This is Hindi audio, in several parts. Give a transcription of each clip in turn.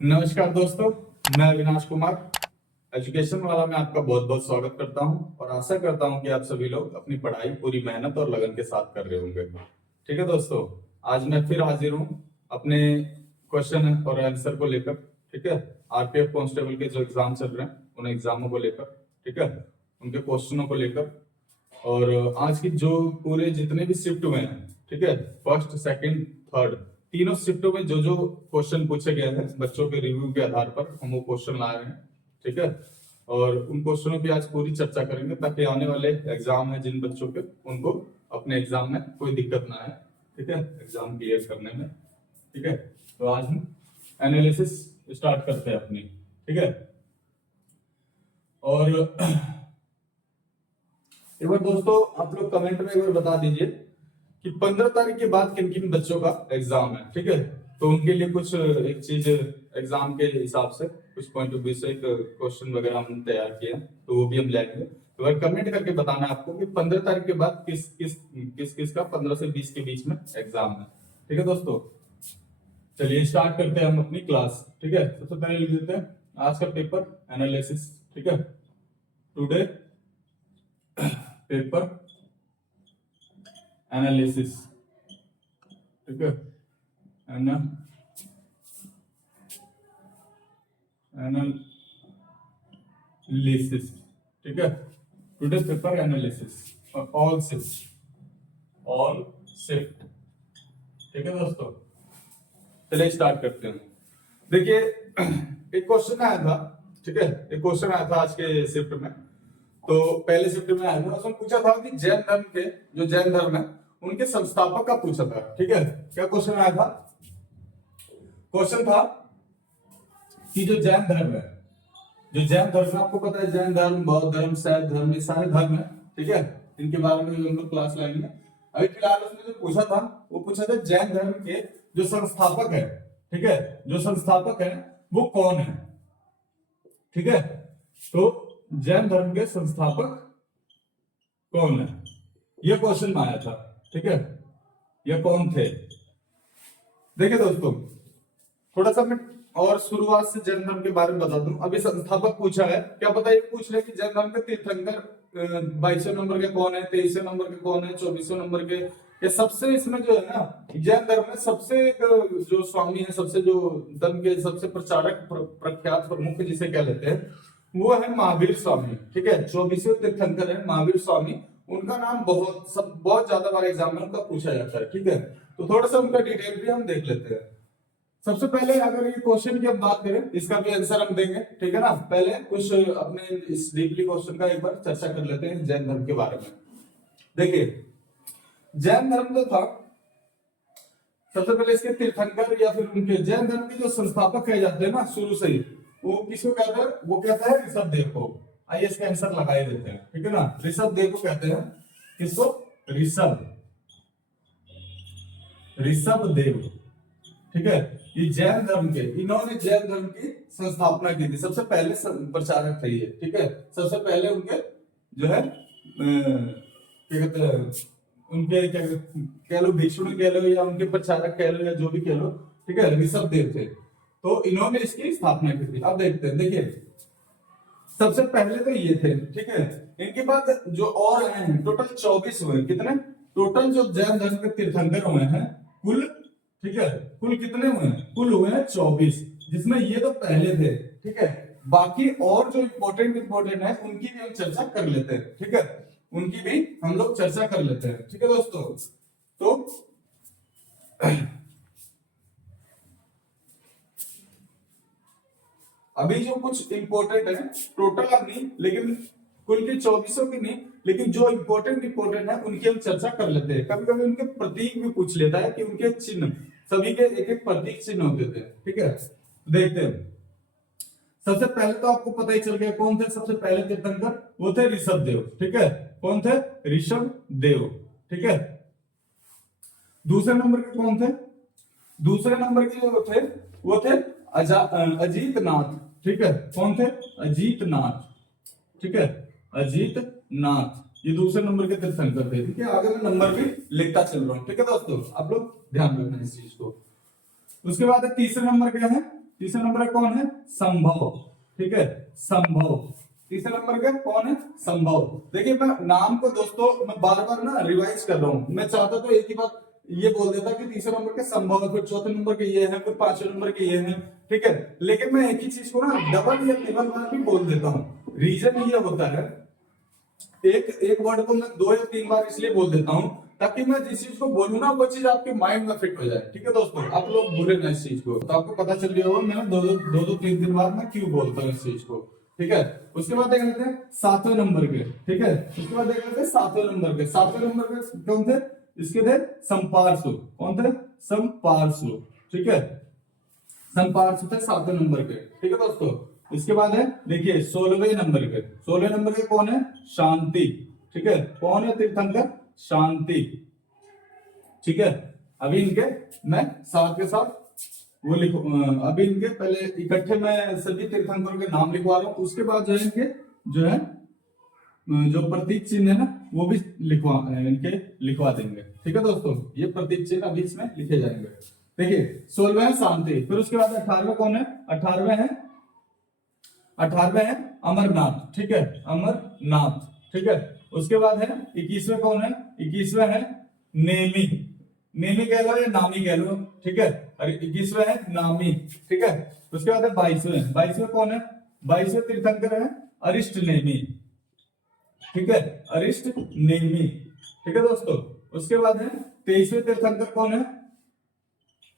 नमस्कार दोस्तों, मैं अविनाश कुमार एजुकेशन वाला में आपका बहुत बहुत स्वागत करता हूं और आशा करता हूं कि आप सभी लोग अपनी पढ़ाई पूरी मेहनत और लगन के साथ कर रहे होंगे। ठीक है दोस्तों, आज मैं फिर हाजिर हूं अपने क्वेश्चन और आंसर को लेकर। ठीक है, आरपीएफ कांस्टेबल के जो एग्जाम चल रहे हैं उन एग्जामों को लेकर, ठीक है, उनके क्वेश्चनों को लेकर। और आज की जो पूरे जितने भी शिफ्ट हुए हैं, ठीक है, फर्स्ट सेकंड थर्ड तीनों शिफ्टों में जो जो क्वेश्चन पूछे गए हैं बच्चों के रिव्यू के आधार पर हम वो क्वेश्चन लाए हैं। ठीक है, और उन क्वेश्चनों की आज पूरी चर्चा करेंगे ताकि आने वाले एग्जाम है जिन बच्चों के उनको अपने एग्जाम में कोई दिक्कत ना आए। ठीक है, एग्जाम क्लियर करने में। ठीक है, तो आज हम एनालिसिस स्टार्ट करते हैं अपनी। ठीक है, और एक बार दोस्तों आप लोग कमेंट में एक बार बता दीजिए कि 15 तारीख के बाद किन किन बच्चों का एग्जाम है। ठीक है, तो उनके लिए कुछ एक चीज एग्जाम के हिसाब से कुछ पॉइंट ऑफ व्यू से एक क्वेश्चन वगैरह हम तैयार किए हैं, तो वो भी हम लेंगे। तो अगर कमेंट करके बताना है आपको कि 15 तारीख के बाद किस का 15 से 20 के बीच में एग्जाम है। ठीक है दोस्तों, चलिए स्टार्ट करते हैं हम अपनी क्लास। ठीक है, सबसे पहले लिख देते हैं आज का पेपर एनालिसिस। ठीक है, टुडे पेपर एनालिसिस। ठीक है, एनालिसिस। ठीक है, टुडे पेपर एनालिसिस और ऑल शिफ्ट। ठीक है दोस्तों, चलिए स्टार्ट करते हैं। देखिए एक क्वेश्चन आया था। ठीक है, एक क्वेश्चन आया था आज के शिफ्ट में। तो पहले शिफ्ट में आया था, उसमें पूछा था कि जैन धर्म के जो जैन धर्म है उनके संस्थापक का पूछा था। ठीक है, क्या क्वेश्चन आया था? क्वेश्चन था कि जो जैन धर्म है, जो जैन धर्म है, आपको पता है जैन धर्म, बौद्ध धर्म, शैव धर्म, ये सारे धर्म है। ठीक है, इनके बारे में हम लोग क्लास लाएंगे। अभी फिलहाल उसने जो पूछा था वो पूछा था जैन धर्म के जो संस्थापक है, ठीक है, जो संस्थापक है वो कौन है। ठीक है, तो जैन धर्म के संस्थापक कौन है, ये क्वेश्चन में आया था। ठीक है, ये कौन थे? देखिए दोस्तों, थोड़ा सा मैं और शुरुआत से जैन धर्म के बारे में बता दूं। अभी संस्थापक पूछा है, क्या पता ये पूछ रहे कि जैन धर्म के तीर्थंकर 22वें नंबर के कौन है, 23वें नंबर के कौन है, 24वें नंबर के। ये सबसे इसमें जो है ना, जैन धर्म में सबसे जो स्वामी है, सबसे जो धर्म के सबसे प्रचारक प्रख्यात प्रमुख जिसे कह लेते हैं वो है महावीर स्वामी। ठीक है, 24वें तीर्थंकर है महावीर स्वामी। उनका नाम बहुत ज्यादा बार एग्जाम में उनका पूछा जाता है। ठीक है, तो थोड़ा सा उनका डिटेल भी हम देख लेते हैं। सबसे पहले अगर ये क्वेश्चन की हम बात करें, इसका भी आंसर हम देंगे। ठीक है ना, पहले कुछ अपने इस डीपली क्वेश्चन का एक बार चर्चा कर लेते हैं जैन धर्म के बारे में। देखिए जैन धर्म जो था, सबसे पहले इसके तीर्थंकर या फिर उनके जैन धर्म के जो संस्थापक कहे जाते हैं ना शुरू से ही, वो किसको कहते हैं? वो कहता है ऋषभ देव को। आइए इसका आंसर लगा ही देते हैं। ठीक है ना, ऋषभ देव को कहते हैं। किसको? ऋषभ देव। ठीक है, ये जैन धर्म के, इन्होंने जैन धर्म की संस्थापना की थी, सबसे पहले प्रचारक थे ये। ठीक है, सबसे पहले उनके जो है क्या कहते हैं, उनके क्या कह लो, भिक्षुणी कह लो या उनके प्रचारक कह लो या जो भी कह लो। ठीक है, ऋषभ देव थे, तो इन्होंने इसकी स्थापना की थी। अब देखते हैं, देखिए सबसे पहले तो ये थे। ठीक है, इनके बाद जो और आए हैं टोटल 24 हुए। कितने टोटल जो जैन धर्म के तीर्थंकर हुए हैं कुल? ठीक है, कुल कितने हुए हैं? कुल हुए हैं 24, जिसमें ये तो पहले थे। ठीक है, बाकी और जो इंपॉर्टेंट है उनकी भी हम चर्चा कर लेते हैं। ठीक है, उनकी भी हम लोग चर्चा कर लेते हैं। ठीक है दोस्तों, तो अभी जो कुछ इंपॉर्टेंट है टोटल अब नहीं, लेकिन कुल के 24 की नहीं, लेकिन जो इंपॉर्टेंट है उनकी हम चर्चा कर लेते हैं। कभी कभी उनके प्रतीक भी पूछ लेता है कि उनके चिन्ह, सभी के एक एक प्रतीक चिन्ह होते थे। ठीक है, देखते हैं। सबसे पहले तो आपको पता ही चल गया कौन थे सबसे पहले तीर्थंकर, वो थे ऋषभ देव। ठीक है, कौन थे? ऋषभ देव। ठीक है, दूसरे नंबर के कौन थे? दूसरे नंबर के जो थे वो थे अजीत नाथ। ठीक है, कौन थे? अजीत नाथ। ठीक है, अजीत नाथ, ये दूसरे नंबर के तीर्थंकर थे। ठीक है, आगे मैं नंबर भी लिखता चल रहा हूं। ठीक है दोस्तों, आप लोग ध्यान रखना इस चीज को। उसके बाद तीसरे नंबर क्या है? तीसरे नंबर पे कौन है? संभव। ठीक है, संभव। तीसरे नंबर पे कौन है? संभव। देखिए मैं नाम को दोस्तों मैं बार बार ना रिवाइज कर रहा हूँ। मैं चाहता तो एक ही बात ये बोल देता कि तीसरे नंबर के संभव है, फिर चौथे नंबर के ये है, फिर पांचवें नंबर के ये है। ठीक है, लेकिन मैं एक ही चीज को ना डबल या ट्रिपल बार भी बोल देता हूँ। रीजन ये होता है, एक एक वर्ड को मैं 2 या 3 बार इसलिए बोल देता हूँ ताकि मैं जिस चीज को बोलूँ ना वो चीज आपके माइंड में फिट हो जाए। ठीक है दोस्तों, आप लोग भूले ना इस चीज को, तो आपको पता चल गया होगा मैं दो 3 बार मैं क्यों बोलता हूँ इस चीज को। ठीक है, उसके बाद देख लेते हैं 7वें नंबर के। ठीक है, उसके बाद देख लेते हैं 7वें नंबर के। 7वें नंबर के कौन थे? इसके थे संपार्श्व। कौन थे? संपार्श्व। ठीक है, संपार्श्व थे 7वें नंबर के। ठीक है दोस्तों, इसके बाद है देखिए 16वें नंबर के। 16वें नंबर के कौन है? शांति। ठीक है, कौन है? तीर्थंकर शांति। ठीक है, अभी इनके मैं साथ के साथ वो लिखो, अभी इनके पहले इकट्ठे मैं सभी तीर्थंकरों के नाम लिखवा रहा हूँ। उसके बाद जो है इनके जो है जो प्रतीक चिन्ह है ना वो भी इनके लिखवा देंगे। ठीक है दोस्तों, ये प्रतीक चिन्ह अभी इसमें लिखे जाएंगे। देखिए 16वें है शांति, फिर उसके बाद 18वें कौन है? 18वें है अमरनाथ। ठीक है, अमरनाथ। ठीक है, उसके बाद है 21वें कौन है? 21वें है नेमी। नेमी कह लो या नामी कह लो। ठीक है, और 21वें है नामी। ठीक है, उसके बाद है 22वें। 22वें कौन है? 22वें तीर्थंकर है अरिष्ट नेमी। ठीक है, अरिष्ट नेमी। ठीक है दोस्तों, उसके बाद है 23वें तीर्थंकर कौन है?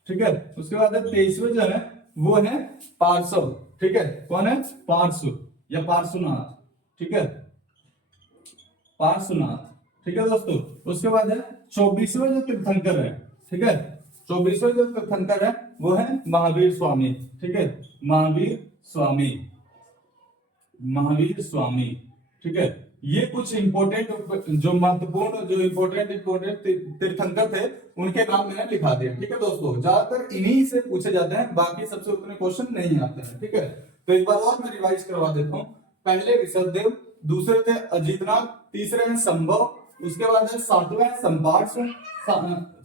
ठीक है, उसके बाद है 23वें जो है वो है पार्श्व। ठीक है, कौन है? पार्श्व या पार्श्वनाथ। ठीक है, पार्श्वनाथ। ठीक है दोस्तों, उसके बाद है 24वें जो तीर्थंकर है। ठीक है, 24वें जो तीर्थंकर है वो है महावीर स्वामी। ठीक है, महावीर स्वामी। महावीर स्वामी। ठीक है, ये कुछ इंपोर्टेंट जो महत्वपूर्ण जो इंपोर्टेंट तीर्थंकर थे उनके नाम मैंने लिखा दिया। ठीक है दोस्तों, ज्यादातर इन्हीं से पूछे जाते हैं, बाकी सबसे उतने क्वेश्चन नहीं आते हैं। ठीक है, तो एक बार और मैं रिवाइज करवा देता हूँ। पहले ऋषभदेव, दूसरे थे अजीतनाथ, तीसरे हैं संभव, उसके बाद है 7वें है संपार्श्व,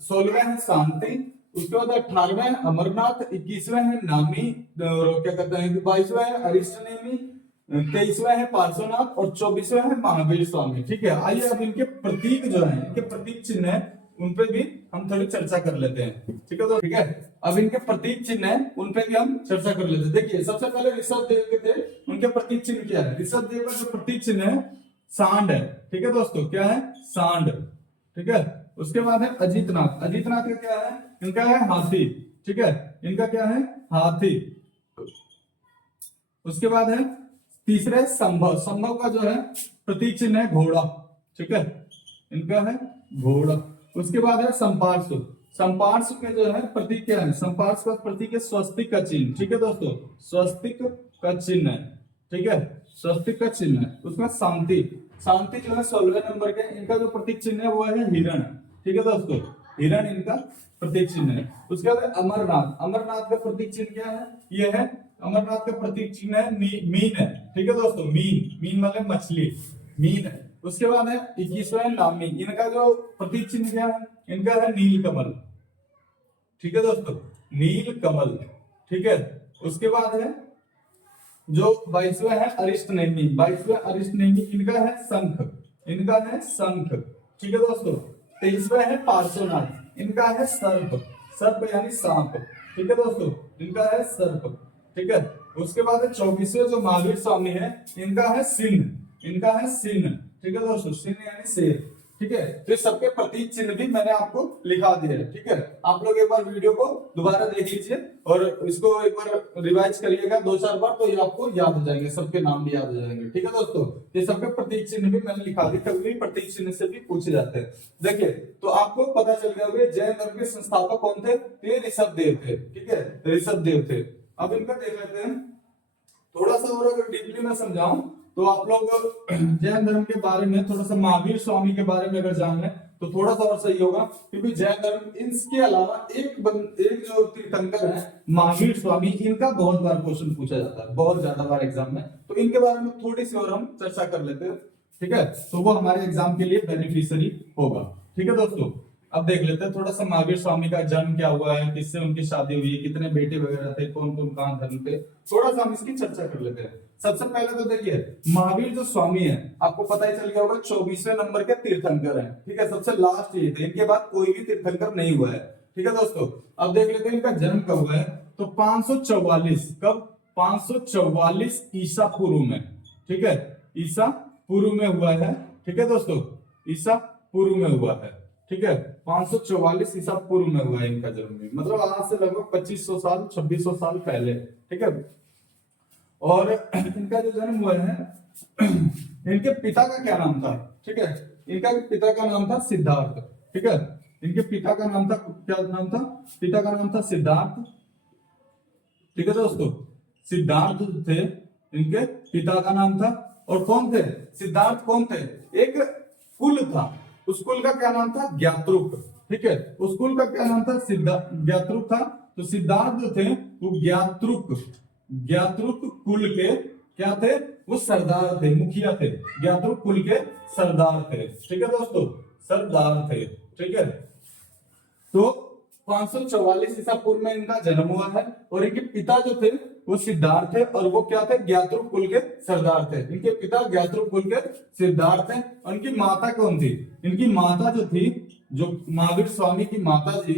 16वें है शांति, उसके बाद 18वें है अमरनाथ, 21वें है नामी, क्या कहते हैं 22वें है अरिष्ट नेमी, 23वें है पार्श्वनाथ और 24वें है महावीर स्वामी। ठीक है, आइए अब इनके प्रतीक जो है, इनके प्रतीक चिन्ह है उन पे भी हम थोड़ी चर्चा कर लेते हैं। ठीक है, तो ठीक है, अब इनके प्रतीक चिन्ह है उन पे भी हम चर्चा कर लेते हैं। देखिए सबसे पहले ऋषभ देव के थे, उनके प्रतीक चिन्ह क्या है? ऋषभ देव का जो प्रतीक चिन्ह है सांड है। ठीक है दोस्तों, क्या है? सांड। ठीक है, उसके बाद है अजीतनाथ। अजीतनाथ का क्या है? इनका है हाथी। ठीक है, इनका क्या है? हाथी। उसके बाद है तीसरे संभव। संभव का जो है प्रतीक चिन्ह है घोड़ा। ठीक है, इनका है घोड़ा। उसके बाद है संपार्श्व। संपार्श्व के जो है प्रतीक क्या है? संपार्श्व का प्रतीक है स्वस्तिक का चिन्ह। ठीक है दोस्तों, स्वस्तिक का चिन्ह है। ठीक है, स्वस्तिक का चिन्ह है। उसमें शांति। शांति जो है 16वें नंबर के, इनका जो प्रतीक चिन्ह है वो है हिरण। ठीक है दोस्तों, हिरण इनका प्रतीक चिन्ह है। उसके बाद अमरनाथ। अमरनाथ का प्रतीक चिन्ह क्या है? ये है अमरनाथ का प्रतीक चिन्ह है मीन है। ठीक है दोस्तों, मीन। मीन मतलब मछली, मीन है। उसके बाद है 21वां नामी। इनका जो प्रतीक चिन्ह क्या है? इनका है नीलकमल। ठीक है दोस्तों, नीलकमल। ठीक है, उसके बाद है जो 22वां है अरिष्ट नेमी। 22वां अरिष्ट नेमी, इनका है शंख। इनका है शंख। ठीक है दोस्तों, 23वां है पार्श्वनाथ, इनका है सर्प। सर्प यानी सांप। ठीक है दोस्तों, इनका है सर्प। ठीक है, उसके बाद 24वें जो महावीर स्वामी है, इनका है सिंह। इनका है सिंह। ठीक है दोस्तों, सिंह यानी शेर। ठीक है, तो सबके प्रतीक चिन्ह भी मैंने आपको लिखा दिया है। ठीक है, आप लोग एक बार वीडियो को दोबारा देख लीजिए और इसको एक बार रिवाइज करिएगा 2-4 बार, तो ये आपको याद हो जाएंगे, सबके नाम भी याद हो जाएंगे। ठीक है दोस्तों, ये सबके प्रतीक चिन्ह भी मैंने लिखा दिया, कभी प्रतीक चिन्ह से भी पूछे जाते हैं। देखिए, तो आपको पता चल गया होगा जैन धर्म के संस्थापक कौन थे? ये ऋषभ देव थे। ठीक है, ऋषभ देव थे। अब इनका देख लेते हैं थोड़ा सा, और अगर डीपली मैं समझाऊं तो आप लोग जैन धर्म के बारे में थोड़ा सा, महावीर स्वामी के बारे में अगर जान लें तो थोड़ा सा और सही होगा, क्योंकि जैन धर्म इसके अलावा एक जो तीर्थंकर है महावीर स्वामी, इनका बहुत बार क्वेश्चन पूछा जाता है, बहुत ज्यादा बार एग्जाम में, तो इनके बारे में थोड़ी सी और हम चर्चा कर लेते हैं। ठीक है, तो वो हमारे एग्जाम के लिए बेनिफिशियरी होगा। ठीक है दोस्तों, अब देख लेते हैं थोड़ा सा महावीर स्वामी का जन्म क्या हुआ है, किससे उनकी शादी हुई, कितने बेटे वगैरह थे, कौन कौन कहाँ धर्म थे, थोड़ा सा हम इसकी चर्चा कर लेते हैं। सबसे पहले तो देखिए महावीर जो स्वामी है आपको पता ही चल गया होगा 24वें नंबर के तीर्थंकर हैं, ठीक है, सबसे लास्ट ये थे, इनके बाद कोई भी तीर्थंकर नहीं हुआ है, ठीक है दोस्तों। अब देख लेते हैं इनका जन्म कब हुआ है, तो 544, कब, 544 ईसा पूर्व में, ठीक है, ईसा पूर्व में हुआ है, ठीक है दोस्तों, ईसा पूर्व में हुआ है, ठीक है, 544 ईसा पूर्व में हुआ है इनका जन्म भी, मतलब आज से लगभग 2500 साल 2600 साल पहले, ठीक है। और इनका जो जन्म हुआ है इनके पिता का क्या नाम था, ठीक है, इनका पिता का नाम था सिद्धार्थ, ठीक है, इनके पिता का नाम था, क्या नाम था, पिता का नाम था सिद्धार्थ, ठीक है दोस्तों, सिद्धार्थ थे इनके पिता का नाम था। और कौन थे सिद्धार्थ, कौन थे, एक कुल था, उस कुल का क्या नाम था, ज्ञात्रुक, ठीक है, उस कुल का क्या नाम था, ज्ञात्रुक था। तो सिद्धार्थ जो थे वो ज्ञात्रुक कुल के क्या थे, वो सरदार थे, मुखिया थे, ज्ञात्रुक कुल के सरदार थे, ठीक है दोस्तों, सरदार थे, ठीक है। तो 544 ईसा पूर्व में इनका जन्म हुआ है और इनके पिता जो थे वो सिद्धार्थ थे और वो क्या थे, ज्ञात्रुक कुल के सरदार थे, इनके पिता ज्ञात्रुक कुल के सिद्धार्थ थे। और इनकी माता कौन थी, इनकी माता जो थी, जो महावीर स्वामी की माता जी,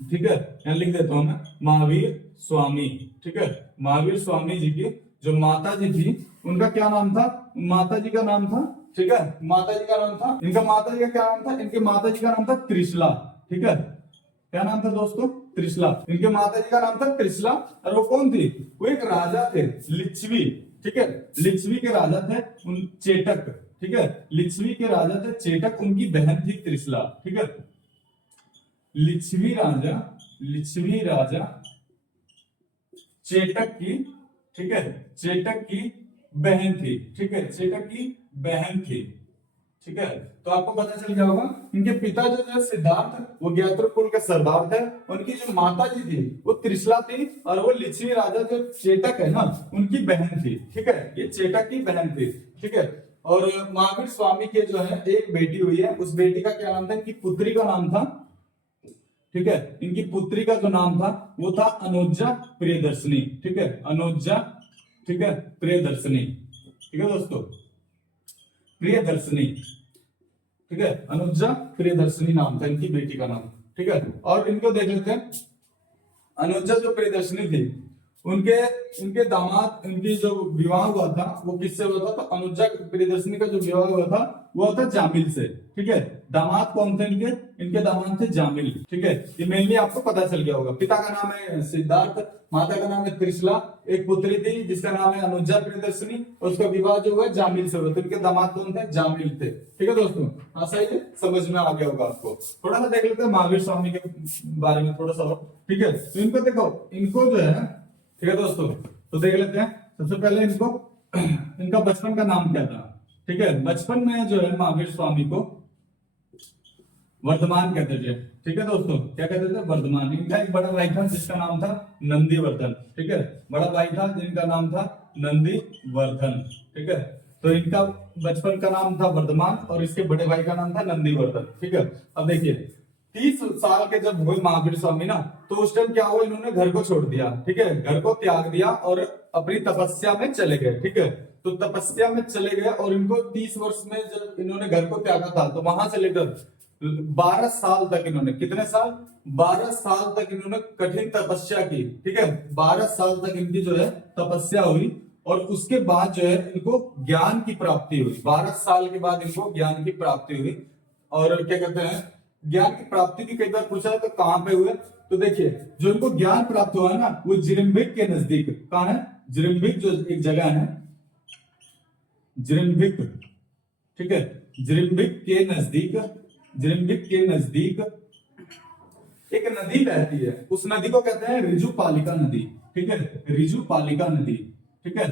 ठीक है, यहां लिख देता हूं मैं, महावीर स्वामी, ठीक है, महावीर स्वामी जी की जो माता जी थी उनका क्या नाम था, माता जी का नाम था, ठीक है, माता जी का नाम था, इनका माता जी का क्या नाम था, इनके माता जी का नाम था त्रिशला, ठीक है, क्या नाम था दोस्तों, त्रिशला, इनके माता जी का नाम था त्रिशला। और वो कौन थी, वो एक राजा थे, लिच्छवी, ठीक है, लिच्छवी के राजा थे उन, चेटक, ठीक है, लिच्छवी के राजा थे चेटक, उनकी बहन थी त्रिशला, ठीक है, लिच्छवी राजा चेटक की, ठीक है, चेटक की बहन थी, ठीक है, चेटक की बहन थी, ठीक है। तो आपको पता चल गया होगा इनके पिता जो है सिद्धार्थ वो ज्ञात्रुक कुल के सरदार थे, उनकी जो माता जी थी वो त्रिशला थी और वो लिच्छवी राजा जो चेटक है ना उनकी बहन थी, ठीक है, ये चेटक की बहन थी, ठीक है। और महावीर स्वामी के जो है एक बेटी हुई है, उस बेटी का क्या नाम था, इनकी पुत्री का नाम था, ठीक है, इनकी पुत्री का जो नाम था वो था अनुजा प्रियदर्शनी, ठीक है, अनुजा, ठीक है, प्रियदर्शनी, ठीक है दोस्तों, प्रियदर्शनी, ठीक है, अनुजा प्रियदर्शनी नाम था इनकी बेटी का नाम, ठीक है। और इनको देख लेते हैं, अनुजा जो प्रियदर्शनी थी उनके इनके दामाद, इनकी जो विवाह हुआ था वो किससे हुआ था, तो अनुजा प्रियदर्शनी का जो विवाह हुआ था वो था जामिल से, ठीक है, दामाद कौन थे इनके, इनके दामाद थे जामिल, ठीक है, ये मेनली आपको पता चल गया होगा। पिता का नाम है सिद्धार्थ, माता का नाम है त्रिशला, एक पुत्री थी जिसका नाम है अनुजा प्रियदर्शनी और उसका विवाह जो हुआ जामिल से हुआ, तो इनके दामाद कौन थे, जामिल थे, ठीक है दोस्तों। हाँ सही है, समझ में आ गया होगा आपको। थोड़ा सा देख लेते हैं महावीर स्वामी के बारे में थोड़ा सा, ठीक है। तो इनको देखो, इनको जो है, ठीक है दोस्तों, तो देख लेते हैं सबसे पहले इनको इनका बचपन का नाम क्या था, ठीक है, बचपन में जो है महावीर स्वामी को वर्धमान कहते थे, ठीक है दोस्तों, क्या कहते थे, वर्धमान। इनका एक बड़ा भाई था जिसका नाम था नंदीवर्धन, ठीक है, बड़ा भाई था जिनका नाम था नंदीवर्धन, ठीक है। तो इनका बचपन का नाम था वर्धमान और इसके बड़े भाई का नाम था नंदीवर्धन, ठीक है। अब देखिए 30 साल के जब हुए महावीर स्वामी ना, तो उस टाइम क्या हुआ, इन्होंने घर को छोड़ दिया, ठीक है, घर को त्याग दिया और अपनी तपस्या में चले गए, ठीक है। तो तपस्या में चले गए और इनको 30 वर्ष में जब इन्होंने घर को त्यागा था तो वहां से लेकर 12 साल तक इन्होंने, कितने साल, 12 साल तक इन्होंने कठिन तपस्या की, ठीक है, 12 साल तक इनकी जो है तपस्या हुई और उसके बाद जो है इनको ज्ञान की प्राप्ति हुई, 12 साल के बाद इनको ज्ञान की प्राप्ति हुई। और क्या कहते हैं, ज्ञान की प्राप्ति भी कई बार पूछा है तो कहां पे हुए, तो देखिए जो इनको ज्ञान प्राप्त हुआ है ना वो जिरिम्बिक के नजदीक, कहां है, जिरिम्बिक जो एक जगह है, जिरिम्बिक, ठीक है, जिरिम्बिक के नजदीक, जिरिम्बिक के नजदीक एक नदी बहती है, उस नदी को कहते हैं रिजुपालिका नदी, ठीक है, रिजुपालिका नदी, ठीक है,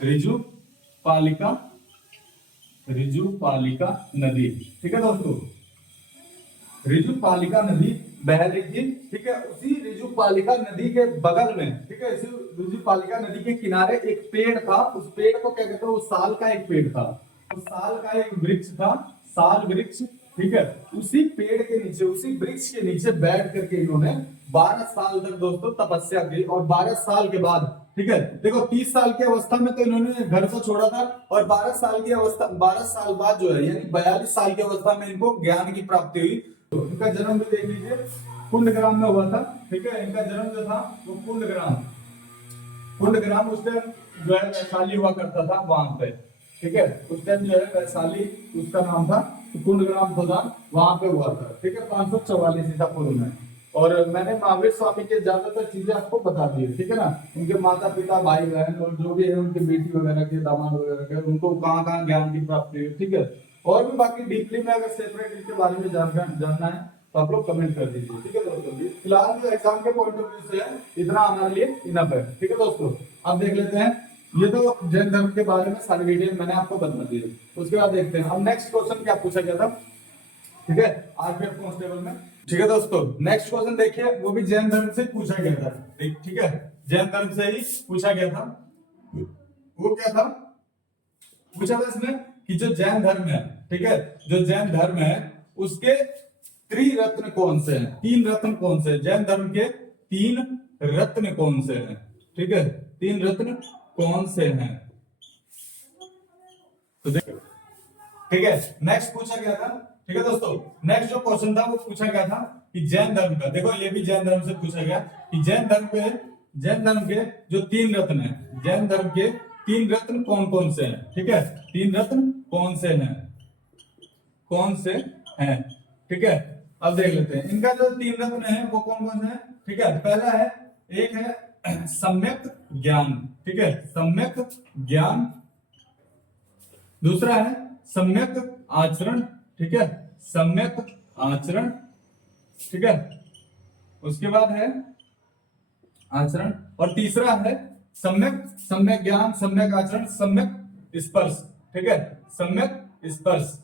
रिजुपालिका, रिजुपालिका नदी, ठीक है दोस्तों, रिजुपालिका नदी बह रही थी, ठीक है। उसी रिजुपालिका नदी के बगल में, ठीक है, इसी रिजुपालिका नदी के किनारे एक पेड़ था, उस पेड़ को क्या कहते हैं, वो साल का एक पेड़ था, उस साल का एक वृक्ष था, साल वृक्ष, ठीक है, उसी पेड़ के नीचे, उसी वृक्ष के नीचे बैठ करके इन्होंने 12 साल तक दोस्तों तपस्या की। और 12 साल के बाद, ठीक है, देखो 30 साल की अवस्था में तो इन्होंने घर को छोड़ा था, और 12 साल की अवस्था, 12 साल बाद जो है यानी 42 साल की अवस्था में इनको ज्ञान की प्राप्ति हुई। तो इनका जन्म भी देख लीजिए कुंडग्राम में हुआ था। ठीक है, इनका जन्म जो था वो कुंडग्राम उस टाइम जो है वैशाली हुआ करता था वहां पे। ठीक है, उस टाइम जो है वैशाली उसका नाम था, तो कुंडग्राम खोदान वहां पे हुआ था। ठीक है, 544 ईसा पूर्व में। और मैंने महावीर स्वामी के ज्यादातर चीजें आपको बता दी है। ठीक है ना, उनके माता पिता, भाई बहन और जो भी है उनके बेटी वगैरह के, दामाद वगैरह के, उनको कहाँ कहाँ ज्ञान की प्राप्ति हुई। ठीक है, और भी बाकी डीपली में अगर सेपरेट इसके बारे में जानना है तो आप लोग कमेंट कर दीजिए। ठीक है दोस्तों, फिलहाल जो एग्जाम के पॉइंट ऑफ व्यू से है इतना हमारे लिए इनफ है। ठीक है दोस्तों, अब देख लेते हैं, ये तो जैन धर्म के बारे में सारी डिटेल मैंने आपको बता दी है। उसके बाद देखते हैं अब नेक्स्ट क्वेश्चन क्या पूछा गया था। ठीक है, आरपीएफ कांस्टेबल में। ठीक है दोस्तों, नेक्स्ट क्वेश्चन देखिए, वो भी जैन धर्म से पूछा गया था। ठीक है, जैन धर्म से ही पूछा गया था। वो क्या था, पूछा था इसमें कि जो जैन धर्म है, ठीक है, जो जैन धर्म है उसके त्रिरत्न कौन से हैं, 3 रत्न कौन से हैं, जैन धर्म के 3 रत्न कौन से हैं। ठीक है, 3 रत्न कौन से हैं, तो देखो। ठीक है, नेक्स्ट पूछा गया था। ठीक है दोस्तों, नेक्स्ट जो क्वेश्चन था वो पूछा गया था कि जैन धर्म का, देखो ये भी जैन धर्म से पूछा गया कि जैन धर्म के जो 3 रत्न हैं, जैन धर्म के 3 रत्न कौन कौन से हैं। ठीक है, 3 रत्न कौन से हैं। ठीक है, अब देख लेते हैं इनका जो 3 रत्न है वो कौन कौन से हैं। ठीक है, पहला है, एक है सम्यक ज्ञान। ठीक है, सम्यक ज्ञान। दूसरा है सम्यक आचरण। ठीक है, सम्यक आचरण। ठीक है, उसके बाद है आचरण, और तीसरा है सम्यक ज्ञान, सम्यक आचरण, सम्यक स्पर्श। ठीक है, सम्यक स्पर्श।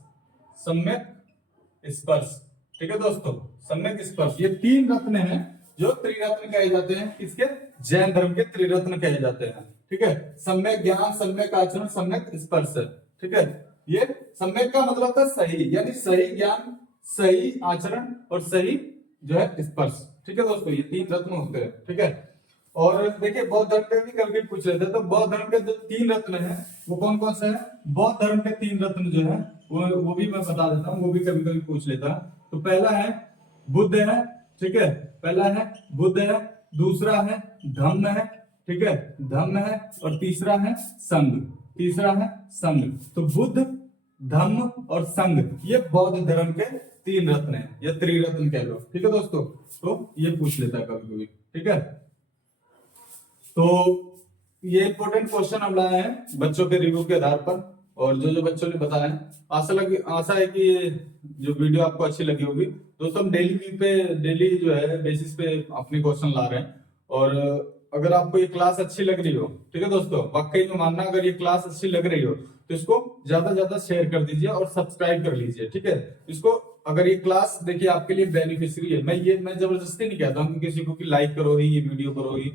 ठीक है दोस्तों, सम्यक स्पर्श, ये 3 रत्न हैं जो त्रिरत्न कहे जाते हैं। किसके, जैन धर्म के त्रिरत्न कहे जाते हैं। ठीक है, सम्यक ज्ञान, सम्यक आचरण, सम्यक स्पर्श। ठीक है, ये सम्यक का मतलब था सही, यानी सही ज्ञान, सही आचरण और सही जो है स्पर्श। ठीक है दोस्तों, ये 3 रत्न होते हैं। ठीक है, और देखिए बौद्ध धर्म के भी कभी पूछ लेते हैं, तो बौद्ध धर्म के जो 3 रत्न हैं वो कौन कौन से हैं। बौद्ध धर्म के 3 रत्न जो है वो भी मैं बता देता हूँ, वो भी कभी कभी पूछ लेता है। तो पहला है बुद्ध है। ठीक है, पहला है बुद्ध है, दूसरा है धम्म है। ठीक है, धम्म है, और तीसरा है संघ। तो बुद्ध, धम्म और संघ, ये बौद्ध धर्म के 3 रत्न हैं, या त्रिरत्न कह लो। ठीक है दोस्तों, तो ये पूछ लेता है कभी कभी। ठीक है, तो ये इंपॉर्टेंट क्वेश्चन हम लाए हैं बच्चों के रिव्यू के आधार पर, और जो बच्चों ने बताया, आशा है कि ये जो वीडियो आपको अच्छी लगी होगी। दोस्तों हम डेली जो है बेसिस पे अपने क्वेश्चन ला रहे हैं, और अगर आपको ये क्लास अच्छी लग रही हो, ठीक है दोस्तों, वाकई में मानना, अगर ये क्लास अच्छी लग रही हो तो इसको ज्यादा ज्यादा शेयर कर दीजिए और सब्सक्राइब कर लीजिए। ठीक है, इसको, अगर ये क्लास देखिए आपके लिए बेनिफिशियरी है, मैं जबरदस्ती नहीं कहता हूँ कि किसी को कि लाइक करो ही, ये वीडियो करो ही।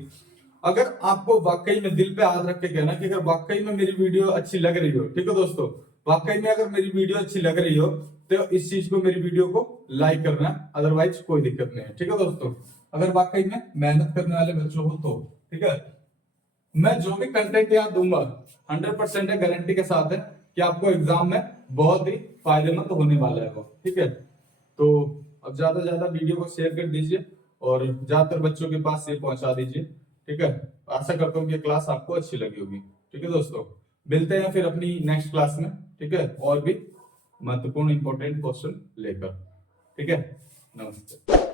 अगर आपको वाकई में दिल पे हाथ रख के कहना कि अगर वाकई में मेरी वीडियो अच्छी लग रही हो, ठीक है दोस्तों, वाकई में अगर मेरी वीडियो अच्छी लग रही हो तो इस चीज को, मेरी वीडियो को लाइक करना, अदरवाइज कोई दिक्कत नहीं है। ठीक है दोस्तों, अगर वाकई में मेहनत करने वाले बच्चों हो तो, ठीक है, मैं जो भी कंटेंट यहाँ दूंगा 100% है, गारंटी के साथ है कि आपको एग्जाम में बहुत ही फायदेमंद होने वाला है वो। ठीक है, तो अब ज्यादा से ज्यादा वीडियो को शेयर कर दीजिए और ज्यादातर बच्चों के पास ये पहुंचा दीजिए। ठीक है, आशा करता हूँ कि क्लास आपको अच्छी लगी होगी। ठीक है दोस्तों, मिलते हैं फिर अपनी नेक्स्ट क्लास में। ठीक है, और भी महत्वपूर्ण इंपॉर्टेंट क्वेश्चन लेकर। ठीक है, नमस्ते।